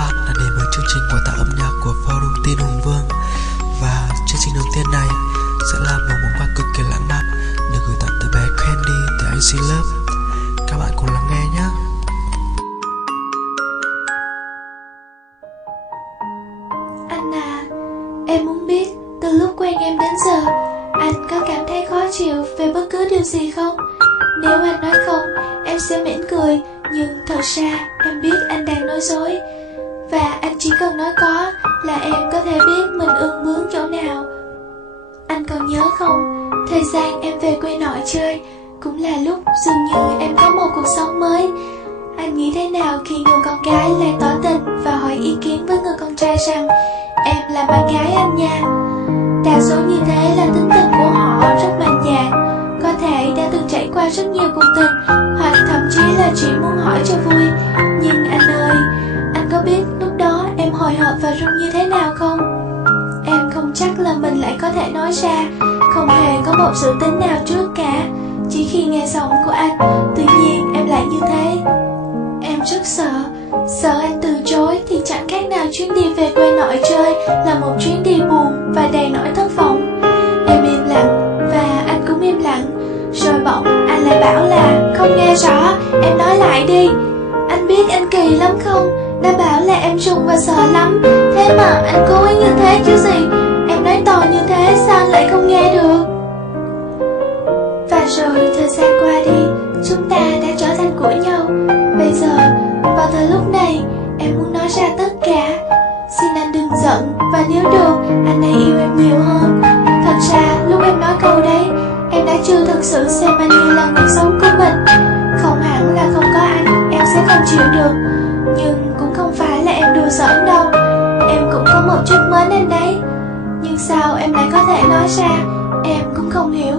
bạn đã đến với chương trình quà tặng âm nhạc của Forum Tin Hùng Vương. Và chương trình đầu tiên này sẽ là một món quà cực kỳ lãng mạn được gửi tặng từ bé Candy từ IC Love. Các bạn cùng lắng nghe nhé. Anh à, em muốn biết từ lúc quen em đến giờ, anh có cảm thấy khó chịu về bất cứ điều gì không? Nếu anh nói không, em sẽ mỉm cười, nhưng thật ra em biết anh đang nói dối. Và anh chỉ cần nói có là em có thể biết mình ương bướng chỗ nào. Anh còn nhớ không, thời gian em về quê nội chơi cũng là lúc dường như em có một cuộc sống mới. Anh nghĩ thế nào khi người con gái lại tỏ tình và hỏi ý kiến với người con trai rằng em là bạn gái anh nha. Đa số như thế là tính tình của họ rất mạnh dạn, có thể đã từng trải qua rất nhiều cuộc tình, hoặc thậm chí là chỉ muốn hỏi cho vui. Nhưng anh ơi, anh có biết lúc đó em hồi hộp và run như thế nào không? Em không chắc là mình lại có thể nói ra, không hề có một sự tính nào trước cả. Chỉ khi nghe giọng của anh, tự nhiên em lại như thế. Em rất sợ anh từ chối thì chẳng khác nào chuyến đi về quê nội chơi là một chuyến đi buồn và đầy nỗi thất vọng. Em im lặng và anh cũng im lặng. Rồi bỗng anh lại bảo là không nghe rõ, em nói lại đi. Anh biết anh kỳ lắm không? Đã bảo là em run và sợ lắm, thế mà anh cố ý như thế chứ gì. Em nói to như thế sao anh lại không nghe được? Và rồi thời gian qua đi, chúng ta đã trở thành của nhau. Bây giờ, vào thời lúc này, em muốn nói ra tất cả. Xin anh đừng giận, và nếu được, anh hãy yêu em nhiều hơn. Thật ra, lúc em nói câu đấy, em đã chưa thực sự xem anh như là người sống của mình. Không hẳn là không có anh, em sẽ không chịu được. Nhưng cũng không phải là em đùa giỡn đâu. Em cũng có một chút mến anh đấy. Nhưng sao em lại có thể nói ra, em cũng không hiểu.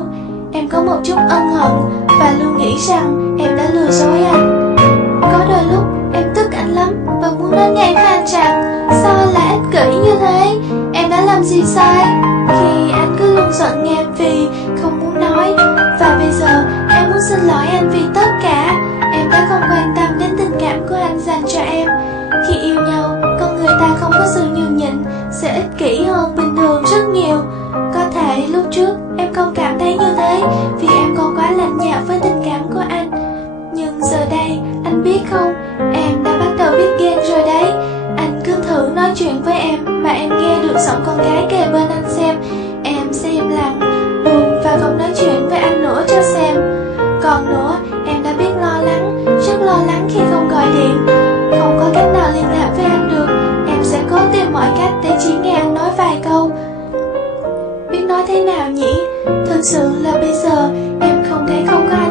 Em có một chút ân hận và luôn nghĩ rằng em đã lừa dối anh. Có đôi lúc em tức anh lắm và muốn nói ngay với anh rằng sao anh lại ích kỷ như thế, em đã làm gì sai khi anh cứ luôn giận em vì không muốn nói. Và bây giờ em muốn xin lỗi anh vì tất cả. Em đã không quan tâm đến tình cảm của anh dành cho em. Khi yêu nhau, con người ta không có sự nhường nhịn, sẽ ích kỷ hơn bình thường rất nhiều. Có thể lúc trước em không cảm thấy như thế vì em còn quá lạnh nhạt với tình cảm của anh. Nhưng giờ đây, anh biết không, em đã bắt đầu biết ghen rồi đấy. Anh cứ thử nói chuyện với em mà em nghe được giọng con gái kề bên anh xem. Em sẽ im lặng, buồn và không nói chuyện với anh nữa cho xem. Còn nữa, em đã biết lo lắng, rất lo lắng khi không gọi điện. Không có cách nào liên lạc với anh được, em sẽ cố tìm mọi cách để chỉ nghe anh nói vài câu. Biết nói thế nào nhỉ? Thực sự là bây giờ em không thể không có anh